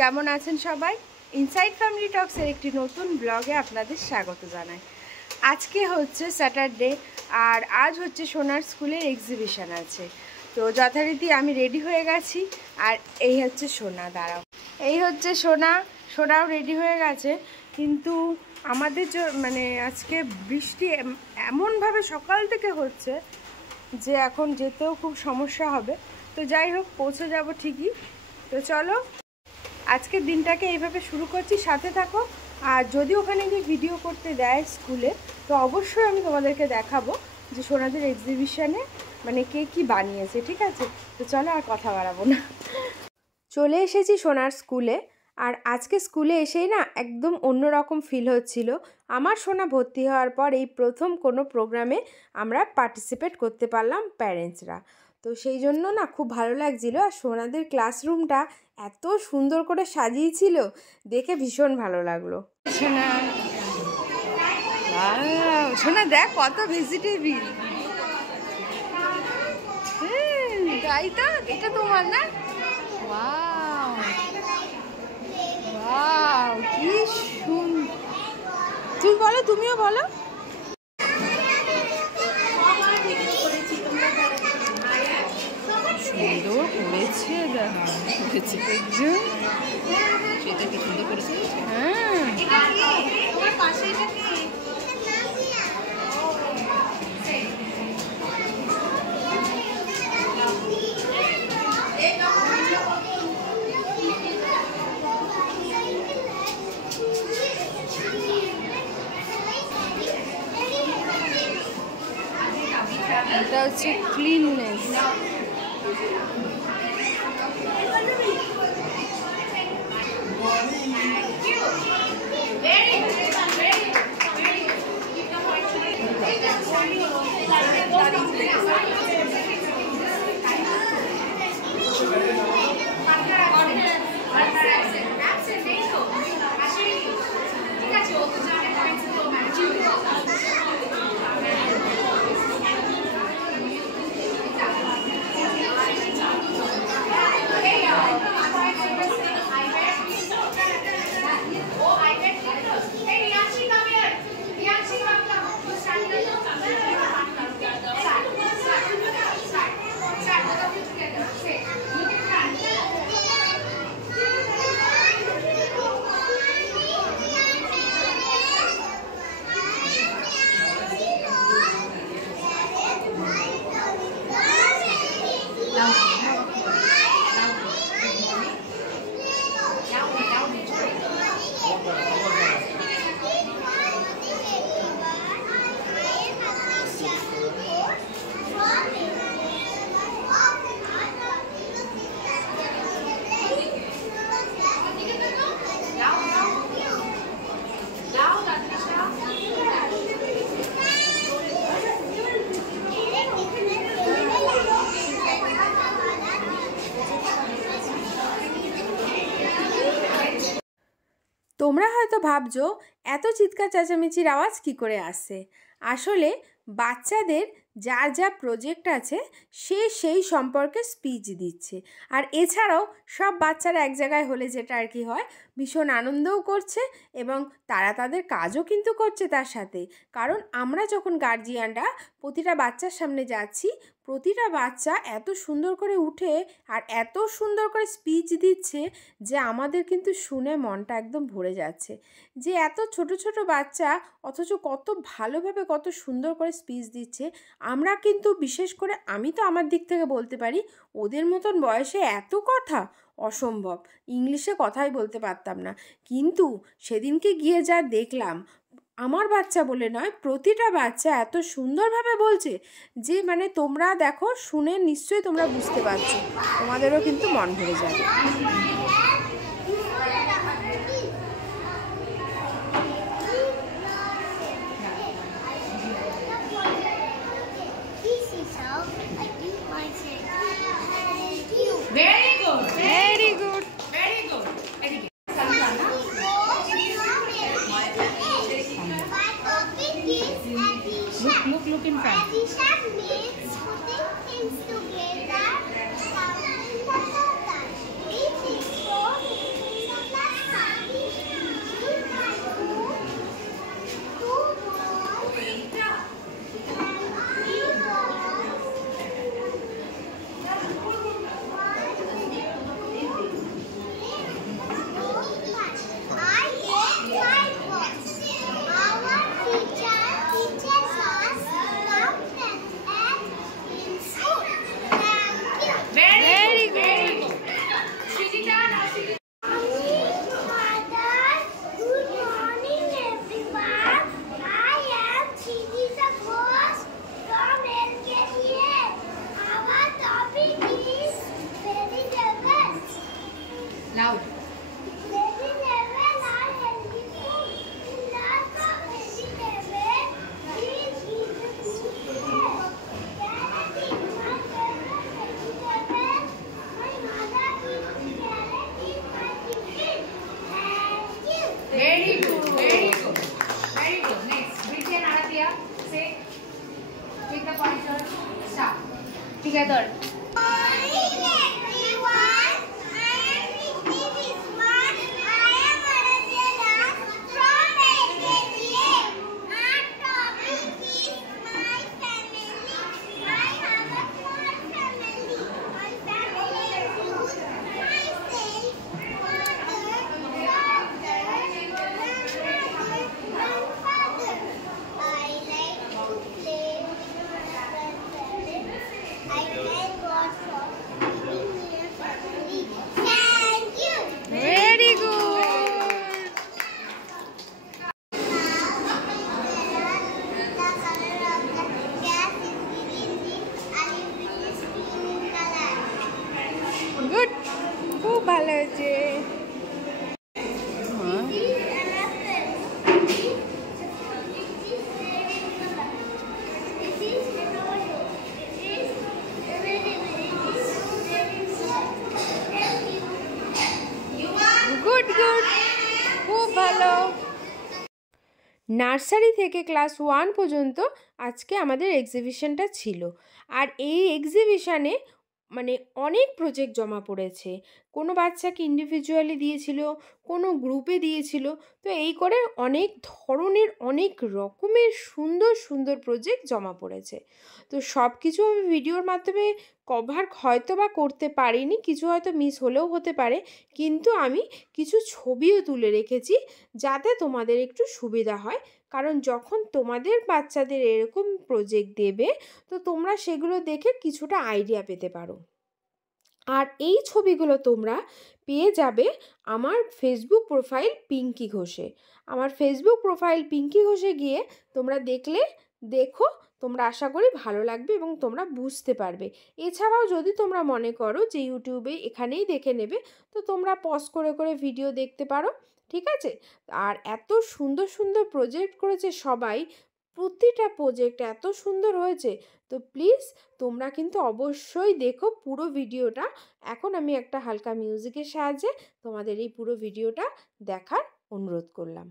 কেমন আছেন সবাই? ইনসাইড ফ্যামিলি টক্সের একটি নতুন ব্লগে আপনাদের স্বাগত জানাই। আজকে হচ্ছে স্যাটারডে আর আজ হচ্ছে সোনার স্কুলের এক্সিবিশন আছে। তো যথারীতি আমি রেডি হয়ে গেছি আর এই হচ্ছে সোনা, দাঁড়াও, এই হচ্ছে সোনাও রেডি হয়ে গেছে। কিন্তু আমাদের মানে আজকে বৃষ্টি এমনভাবে সকাল থেকে হচ্ছে যে এখন যেতেও খুব সমস্যা হবে। তো যাই হোক, পৌঁছে যাব ঠিকই। তো চলো আজকের দিনটাকে এইভাবে শুরু করছি, সাথে থাকো। আর যদি ওখানে গিয়ে ভিডিও করতে দেয় স্কুলে, তো অবশ্যই আমি তোমাদেরকে দেখাবো যে সোনাদের এক্সিবিশনে মানে কে কী বানিয়েছে, ঠিক আছে? তো চলো আর কথা বাড়াবো না, চলে এসেছি সোনার স্কুলে। আর আজকে স্কুলে এসেই না একদম অন্যরকম ফিল হচ্ছিল। আমার সোনা ভর্তি হওয়ার পর এই প্রথম কোনো প্রোগ্রামে আমরা পার্টিসিপেট করতে পারলাম প্যারেন্টসরা। তো সেই জন্য না খুব ভালো লাগছিল। আর সোনাদের ক্লাসরুমটা এত সুন্দর করে সাজিয়েছিল, দেখে ভীষণ ভালো লাগলো। সোনা দেখ কত ভেজিটেবিল, তাই তো, এটা তোমার না? ওয়াও ওয়াও, কি সুন্দর। তুই বলো, তুমিও বলো। সুন্দর করেছে, সেটা কি সুন্দর করেছে। হ্যাঁ, এটা হচ্ছে ক্লিননেস। তোমরা হয়তো ভাবছো এত চিৎকার চেঁচামেচির আওয়াজ কী করে আসে। আসলে বাচ্চাদের যার যা প্রজেক্ট আছে সে সেই সম্পর্কে স্পিচ দিচ্ছে। আর এছাড়াও সব বাচ্চারা এক জায়গায় হলে যেটা আর কি হয়, ভীষণ আনন্দও করছে এবং তারা তাদের কাজও কিন্তু করছে তার সাথে। কারণ আমরা যখন গার্জিয়ানরা প্রতিটা বাচ্চার সামনে যাচ্ছি, প্রতিটা বাচ্চা এত সুন্দর করে উঠে আর এত সুন্দর করে স্পিচ দিচ্ছে যে আমাদের কিন্তু শুনে মনটা একদম ভরে যাচ্ছে। যে এত ছোট ছোট বাচ্চা অথচ কত ভালোভাবে কত সুন্দর করে স্পিচ দিচ্ছে। আমরা কিন্তু বিশেষ করে আমি তো আমার দিক থেকে বলতে পারি, ওদের মতন বয়সে এত কথা অসম্ভব, ইংলিশে কথাই বলতে পারতাম না। কিন্তু সেদিনকে গিয়ে যা দেখলাম, আমার বাচ্চা বলে নয়, প্রতিটা বাচ্চা এত সুন্দরভাবে বলছে যে মানে তোমরা দেখো, শুনে নিশ্চয়ই তোমরা বুঝতে পারছো, তোমাদেরও কিন্তু মন ভরে যাবে। Very good. Very good. Very good. Look in front. together. Very good. Good. খুব ভালো হয়েছে। গুড গুড, খুব ভালো। নার্সারি থেকে ক্লাস 1 পর্যন্ত আজকে আমাদের এক্সিবিশনটা ছিল। আর এই এক্সিবিশনে মানে অনেক প্রজেক্ট জমা পড়েছে। কোনো বাচ্চাকে ইন্ডিভিজুয়ালি দিয়েছিল, কোনো গ্রুপে দিয়েছিল। তো এই করে অনেক ধরনের অনেক রকমের সুন্দর সুন্দর প্রজেক্ট জমা পড়েছে। তো সব কিছু আমি ভিডিওর মাধ্যমে কভার হয়তো বা করতে পারিনি, কিছু হয়তো মিস হলেও হতে পারে, কিন্তু আমি কিছু ছবিও তুলে রেখেছি যাতে তোমাদের একটু সুবিধা হয়। কারণ যখন তোমাদের বাচ্চাদের এরকম প্রজেক্ট দেবে তো তোমরা সেগুলো দেখে কিছুটা আইডিয়া পেতে পারো। আর এই ছবিগুলো তোমরা পেয়ে যাবে আমার ফেসবুক প্রোফাইল পিঙ্কি ঘোষে। আমার ফেসবুক প্রোফাইল পিঙ্কি ঘোষে গিয়ে তোমরা দেখো, তোমরা আশা করি ভালো লাগবে এবং তোমরা বুঝতে পারবে। এছাড়াও যদি তোমরা মনে করো যে ইউটিউবে এখানেই দেখে নেবে, তো তোমরা পজ করে করে ভিডিও দেখতে পারো, ঠিক আছে? আর এত সুন্দর সুন্দর প্রজেক্ট করেছে সবাই, প্রতিটা প্রজেক্ট এত সুন্দর হয়েছে। তো প্লিজ তোমরা কিন্তু অবশ্যই দেখো পুরো ভিডিওটা। এখন আমি একটা হালকা মিউজিকের সাহায্যে তোমাদের এই পুরো ভিডিওটা দেখার অনুরোধ করলাম।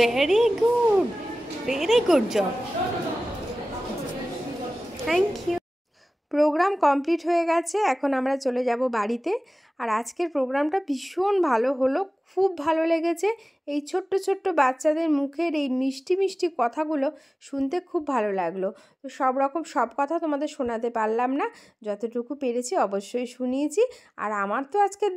Very good job, thank you. Program complete হয়ে গেছে, এখন আমরা চলে যাব বাড়িতে। আর আজকের প্রোগ্রামটা ভীষণ ভালো হলো, খুব ভালো লেগেছে। এই ছোট্ট ছোট্ট বাচ্চাদের মুখের এই মিষ্টি মিষ্টি কথাগুলো শুনতে খুব ভালো লাগলো। তো সব কথা তোমাদের শোনাতে পারলাম না, যতটুকু পেরেছি অবশ্যই শুনিয়েছি। আর আমার তো আজকের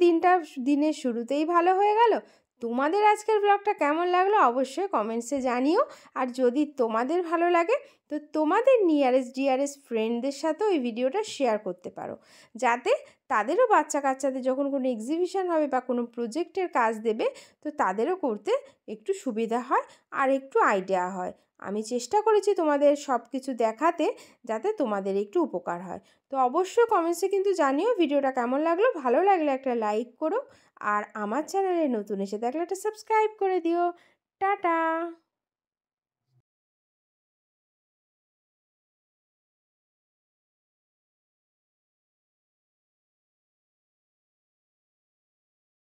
দিনের শুরুতেই ভালো হয়ে গেল। তোমাদের আজকের ব্লগটা কেমন লাগলো অবশ্যই কমেন্টসে জানিও। আর যদি তোমাদের ভালো লাগে তো তোমাদের নিয়ারেস্ট ডিয়ারেস্ট ফ্রেন্ডদের সাথেও এই ভিডিওটা শেয়ার করতে পারো, যাতে তাদেরও বাচ্চা কাচ্চাদের যখন কোনো এক্সিবিশন হবে বা কোনো প্রজেক্টের কাজ দেবে তো তাদেরও করতে একটু সুবিধা হয় আর একটু আইডিয়া হয়। আমি চেষ্টা করেছি তোমাদের সব কিছু দেখাতে, যাতে তোমাদের একটু উপকার হয়। তো অবশ্যই কমেন্টসে কিন্তু জানিও ভিডিওটা কেমন লাগলো। ভালো লাগলে একটা লাইক করো, আর আমার চ্যানেলে নতুন এসে থাকলে একটা সাবস্ক্রাইব করে দিও। টাটা।